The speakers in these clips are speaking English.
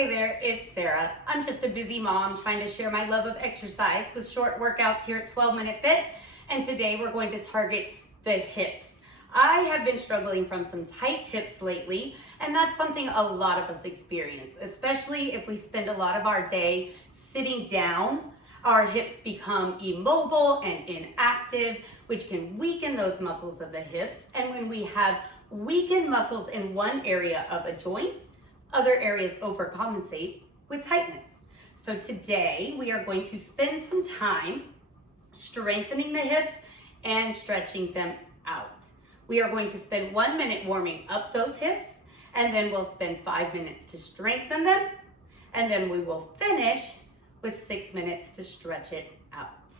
Hey there, it's Sarah. I'm just a busy mom trying to share my love of exercise with short workouts here at 12 Minute Fit, and today we're going to target the hips. I have been struggling from some tight hips lately, and that's something a lot of us experience, especially if we spend a lot of our day sitting down. Our hips become immobile and inactive, which can weaken those muscles of the hips, and when we have weakened muscles in one area of a joint, other areas overcompensate with tightness. So today we are going to spend some time strengthening the hips and stretching them out. We are going to spend 1 minute warming up those hips, and then we'll spend 5 minutes to strengthen them, and then we will finish with 6 minutes to stretch it out.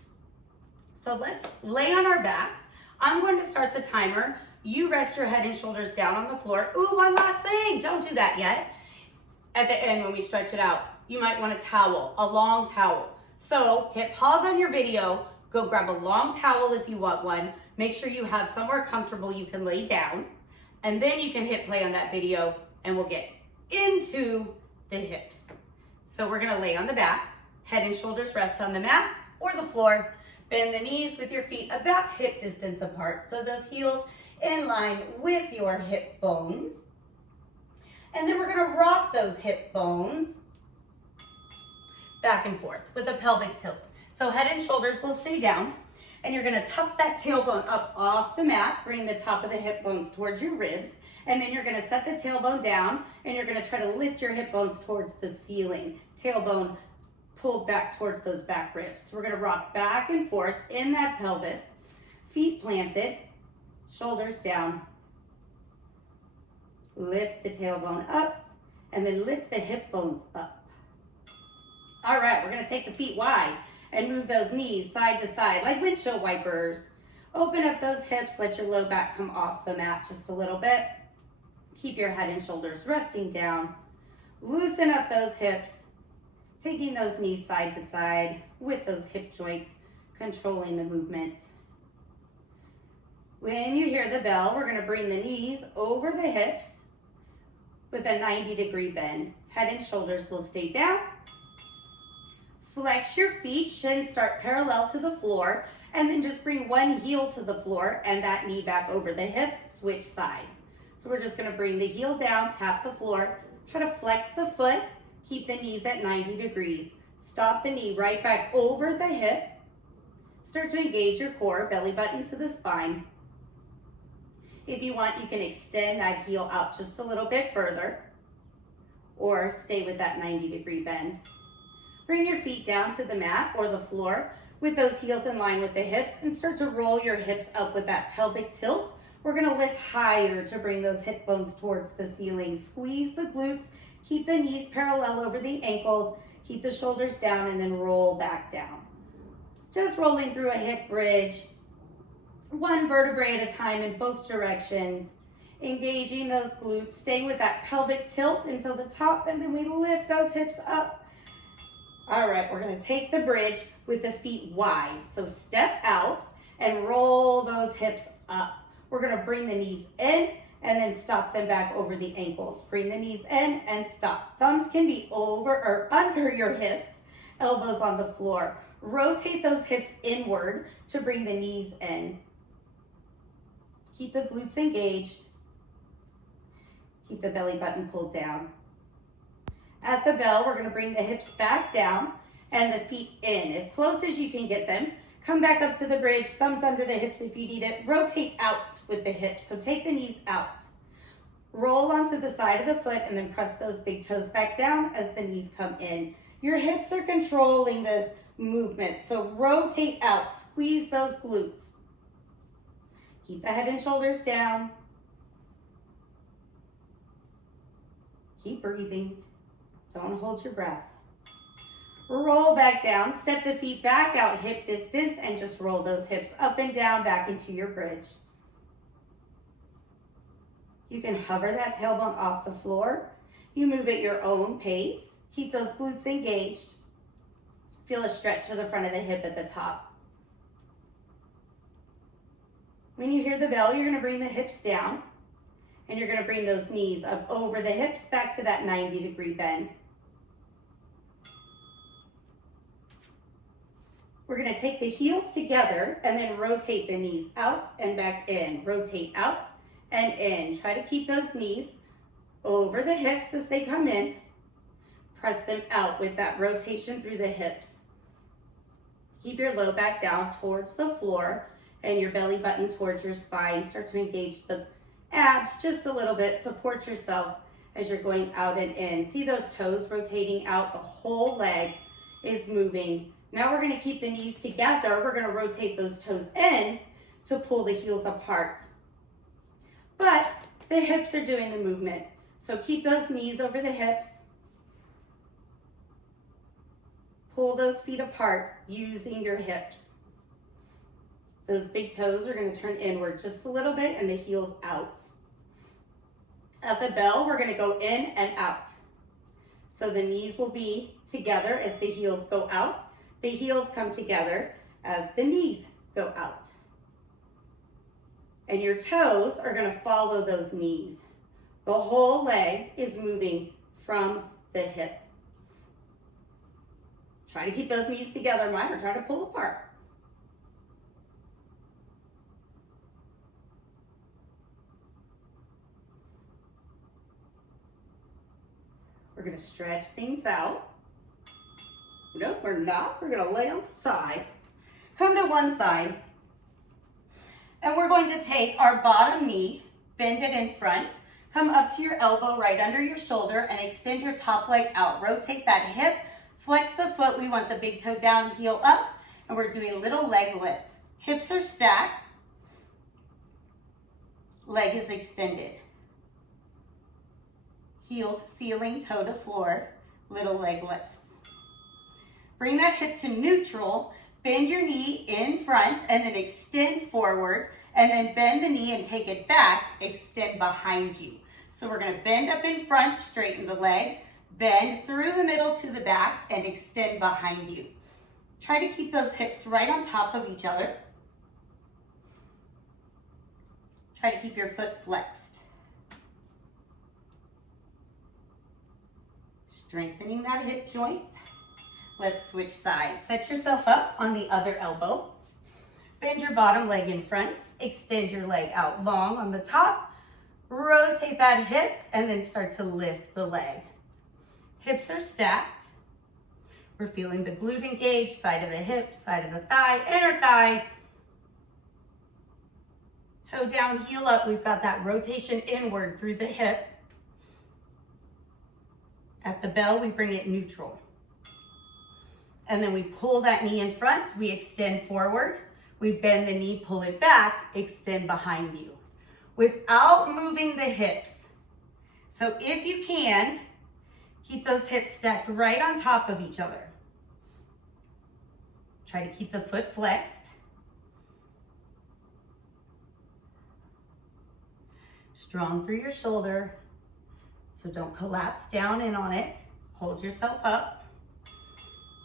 So let's lay on our backs. I'm going to start the timer. You rest your head and shoulders down on the floor. Ooh, one last thing, don't do that yet. At the end, when we stretch it out, you might want a towel, a long towel. So hit pause on your video, go grab a long towel if you want one. Make sure you have somewhere comfortable you can lay down, and then you can hit play on that video and we'll get into the hips. So we're gonna lay on the back, head and shoulders rest on the mat or the floor. Bend the knees with your feet about hip distance apart, so those heels in line with your hip bones. And then we're gonna rock those hip bones back and forth with a pelvic tilt. So head and shoulders will stay down, and you're gonna tuck that tailbone up off the mat, bring the top of the hip bones towards your ribs, and then you're gonna set the tailbone down, and you're gonna try to lift your hip bones towards the ceiling. Tailbone pulled back towards those back ribs. So we're gonna rock back and forth in that pelvis, feet planted, shoulders down. Lift the tailbone up, and then lift the hip bones up. All right, we're gonna take the feet wide and move those knees side to side like windshield wipers. Open up those hips, let your low back come off the mat just a little bit. Keep your head and shoulders resting down. Loosen up those hips, taking those knees side to side with those hip joints, controlling the movement. When you hear the bell, we're gonna bring the knees over the hips with a 90-degree bend. Head and shoulders will stay down. Flex your feet, shins start parallel to the floor, and then just bring one heel to the floor and that knee back over the hip, switch sides. So we're just gonna bring the heel down, tap the floor, try to flex the foot, keep the knees at 90 degrees. Stop the knee right back over the hip. Start to engage your core, belly button to the spine. If you want, you can extend that heel out just a little bit further, or stay with that 90-degree bend. Bring your feet down to the mat or the floor with those heels in line with the hips, and start to roll your hips up with that pelvic tilt. We're gonna lift higher to bring those hip bones towards the ceiling. Squeeze the glutes, keep the knees parallel over the ankles, keep the shoulders down, and then roll back down. Just rolling through a hip bridge, one vertebrae at a time in both directions, engaging those glutes, staying with that pelvic tilt until the top, and then we lift those hips up. All right, we're gonna take the bridge with the feet wide. So step out and roll those hips up. We're gonna bring the knees in and then stop them back over the ankles. Bring the knees in and stop. Thumbs can be over or under your hips, elbows on the floor. Rotate those hips inward to bring the knees in. Keep the glutes engaged. Keep the belly button pulled down. At the bell, we're gonna bring the hips back down and the feet in as close as you can get them. Come back up to the bridge, thumbs under the hips if you need it. Rotate out with the hips, so take the knees out. Roll onto the side of the foot and then press those big toes back down as the knees come in. Your hips are controlling this movement, so rotate out, squeeze those glutes. Keep the head and shoulders down. Keep breathing. Don't hold your breath. Roll back down, step the feet back out hip distance, and just roll those hips up and down back into your bridge. You can hover that tailbone off the floor. You move at your own pace. Keep those glutes engaged. Feel a stretch to the front of the hip at the top. When you hear the bell, you're gonna bring the hips down, and you're gonna bring those knees up over the hips back to that 90-degree bend. We're gonna take the heels together and then rotate the knees out and back in. Rotate out and in. Try to keep those knees over the hips as they come in. Press them out with that rotation through the hips. Keep your low back down towards the floor and your belly button towards your spine. Start to engage the abs just a little bit. Support yourself as you're going out and in. See those toes rotating out? The whole leg is moving. Now we're gonna keep the knees together. We're gonna rotate those toes in to pull the heels apart. But the hips are doing the movement. So keep those knees over the hips. Pull those feet apart using your hips. Those big toes are going to turn inward just a little bit and the heels out. At the bell, we're going to go in and out. So the knees will be together as the heels go out. The heels come together as the knees go out. And your toes are going to follow those knees. The whole leg is moving from the hip. Try to keep those knees together, mine, or try to pull apart. We're gonna stretch things out. No, we're not. We're gonna lay on the side. Come to one side. And we're going to take our bottom knee, bend it in front, come up to your elbow right under your shoulder and extend your top leg out. Rotate that hip. Flex the foot, we want the big toe down, heel up, and we're doing little leg lifts. Hips are stacked, leg is extended. Heel to ceiling, toe to floor, little leg lifts. Bring that hip to neutral, bend your knee in front, and then extend forward, and then bend the knee and take it back, extend behind you. So we're gonna bend up in front, straighten the leg, bend through the middle to the back and extend behind you. Try to keep those hips right on top of each other. Try to keep your foot flexed. Strengthening that hip joint. Let's switch sides. Set yourself up on the other elbow. Bend your bottom leg in front. Extend your leg out long on the top. Rotate that hip and then start to lift the leg. Hips are stacked. We're feeling the glute engaged, side of the hip, side of the thigh, inner thigh. Toe down, heel up. We've got that rotation inward through the hip. At the bell, we bring it neutral. And then we pull that knee in front. We extend forward. We bend the knee, pull it back, extend behind you. Without moving the hips. So if you can, keep those hips stacked right on top of each other. Try to keep the foot flexed. Strong through your shoulder, so don't collapse down in on it. Hold yourself up.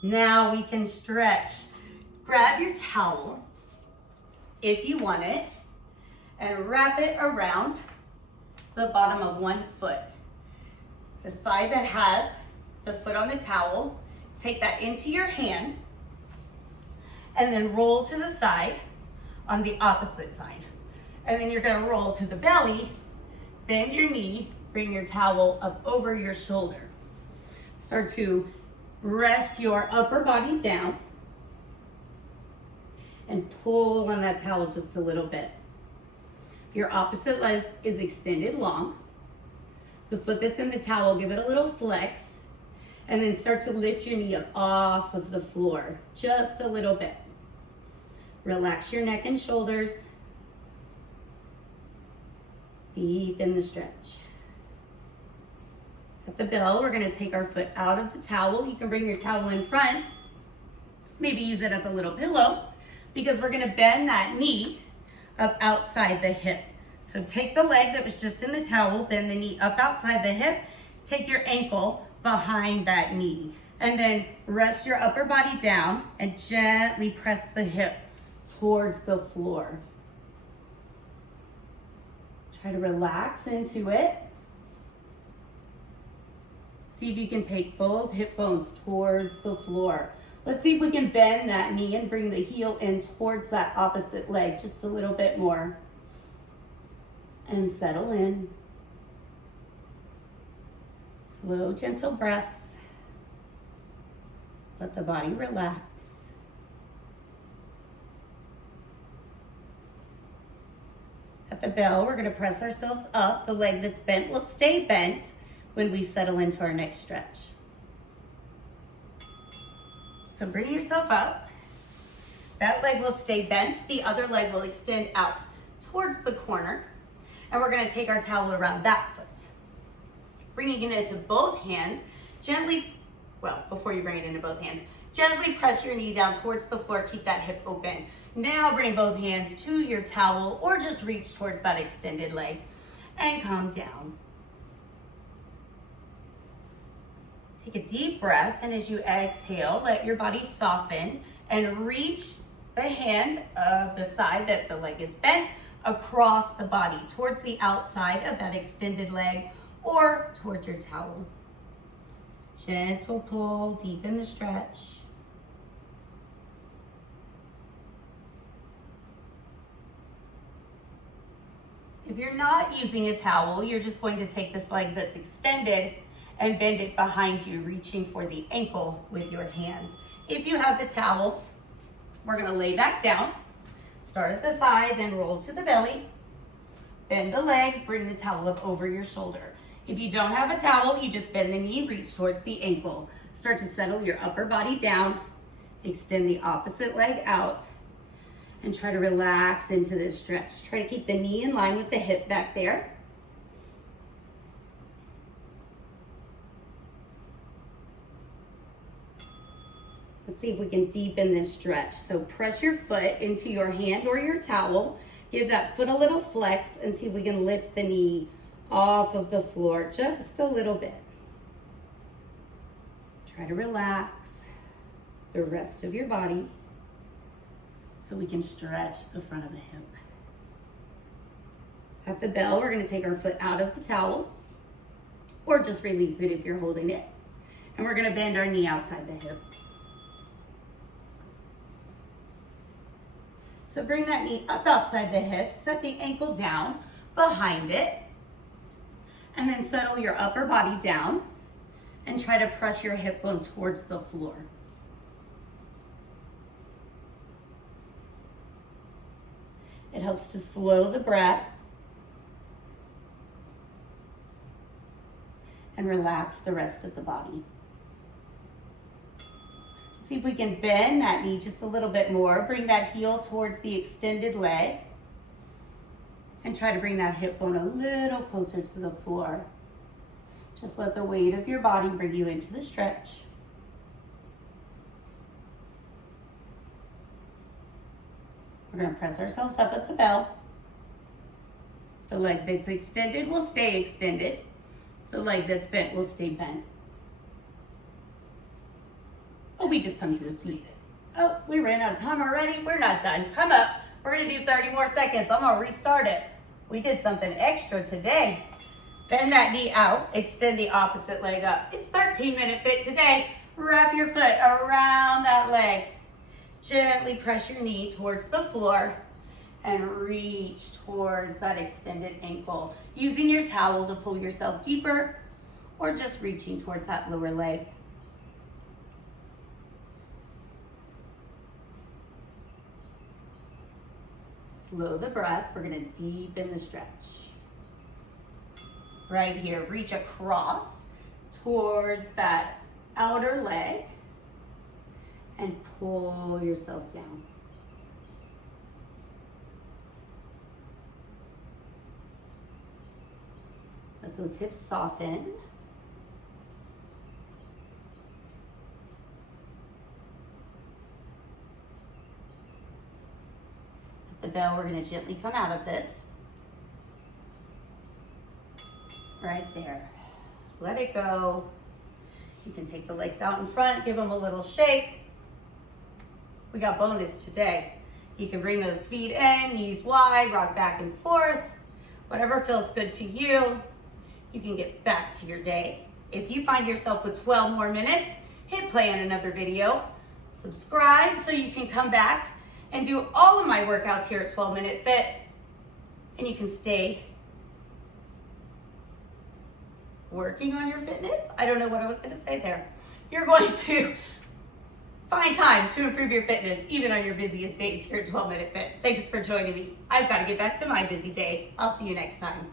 Now we can stretch. Grab your towel, if you want it, and wrap it around the bottom of one foot. The side that has the foot on the towel, take that into your hand and then roll to the side on the opposite side. And then you're gonna roll to the belly, bend your knee, bring your towel up over your shoulder. Start to rest your upper body down and pull on that towel just a little bit. Your opposite leg is extended long. The foot that's in the towel, give it a little flex, and then start to lift your knee up off of the floor, just a little bit. Relax your neck and shoulders. Deepen the stretch. At the bell, we're gonna take our foot out of the towel. You can bring your towel in front, maybe use it as a little pillow, because we're gonna bend that knee up outside the hip. So take the leg that was just in the towel, bend the knee up outside the hip, take your ankle behind that knee, and then rest your upper body down and gently press the hip towards the floor. Try to relax into it. See if you can take both hip bones towards the floor. Let's see if we can bend that knee and bring the heel in towards that opposite leg just a little bit more. And settle in. Slow, gentle breaths. Let the body relax. At the bell, we're going to press ourselves up. The leg that's bent will stay bent when we settle into our next stretch. So bring yourself up. That leg will stay bent. The other leg will extend out towards the corner. And we're going to take our towel around that foot. Bringing it into both hands, gently, well, before you bring it into both hands, gently press your knee down towards the floor. Keep that hip open. Now bring both hands to your towel or just reach towards that extended leg and come down. Take a deep breath, and as you exhale, let your body soften and reach the hand of the side that the leg is bent across the body towards the outside of that extended leg or towards your towel. Gentle pull, deepen the stretch. If you're not using a towel, you're just going to take this leg that's extended and bend it behind you, reaching for the ankle with your hand. If you have the towel, we're gonna lay back down, start at the side, then roll to the belly, bend the leg, bring the towel up over your shoulder. If you don't have a towel, you just bend the knee, reach towards the ankle. Start to settle your upper body down, extend the opposite leg out, and try to relax into this stretch. Try to keep the knee in line with the hip back there. Let's see if we can deepen this stretch. So press your foot into your hand or your towel. Give that foot a little flex and see if we can lift the knee off of the floor just a little bit. Try to relax the rest of your body so we can stretch the front of the hip. At the bell, we're gonna take our foot out of the towel or just release it if you're holding it. And we're gonna bend our knee outside the hip. So bring that knee up outside the hip, set the ankle down behind it, and then settle your upper body down and try to press your hip bone towards the floor. It helps to slow the breath and relax the rest of the body. See if we can bend that knee just a little bit more. Bring that heel towards the extended leg and try to bring that hip bone a little closer to the floor. Just let the weight of your body bring you into the stretch. We're gonna press ourselves up at the bell. The leg that's extended will stay extended. The leg that's bent will stay bent. Oh, we just come to a seat. Oh, we ran out of time already. We're not done. Come up. We're gonna do 30 more seconds. I'm gonna restart it. We did something extra today. Bend that knee out, extend the opposite leg up. It's 13-minute fit today. Wrap your foot around that leg. Gently press your knee towards the floor and reach towards that extended ankle. Using your towel to pull yourself deeper or just reaching towards that lower leg. Slow the breath. We're gonna deepen the stretch. Right here, reach across towards that outer leg and pull yourself down. Let those hips soften. At the bell, we're going to gently come out of this. Right there. Let it go. You can take the legs out in front, give them a little shake. We got bonus today. You can bring those feet in, knees wide, rock back and forth. Whatever feels good to you. You can get back to your day. If you find yourself with 12 more minutes, hit play on another video. subscribe so you can come back and do all of my workouts here at 12 Minute Fit, and you can stay working on your fitness. I don't know what I was gonna say there. You're going to find time to improve your fitness even on your busiest days here at 12 Minute Fit. Thanks for joining me. I've got to get back to my busy day. I'll see you next time.